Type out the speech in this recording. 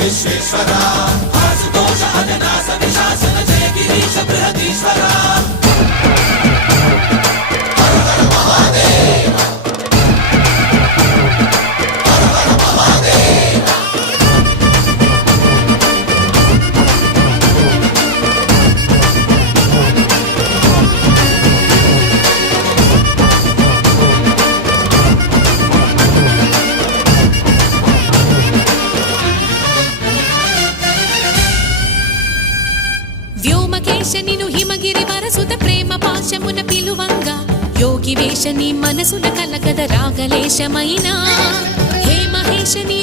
విశ్వేశ్వరా ఆశుతోష అజనాస విశాసన జయ గిరీశ బృహదీశ్వరా హర హర మహాదేవ హర హర మహాదేవ వ్యోమకేశనిను హిమగిరి వరసుత ప్రేమ పాశమున పిలువంగా యోగి వేషని మనసున కలకద రాగలేశమైనా హే మహేశని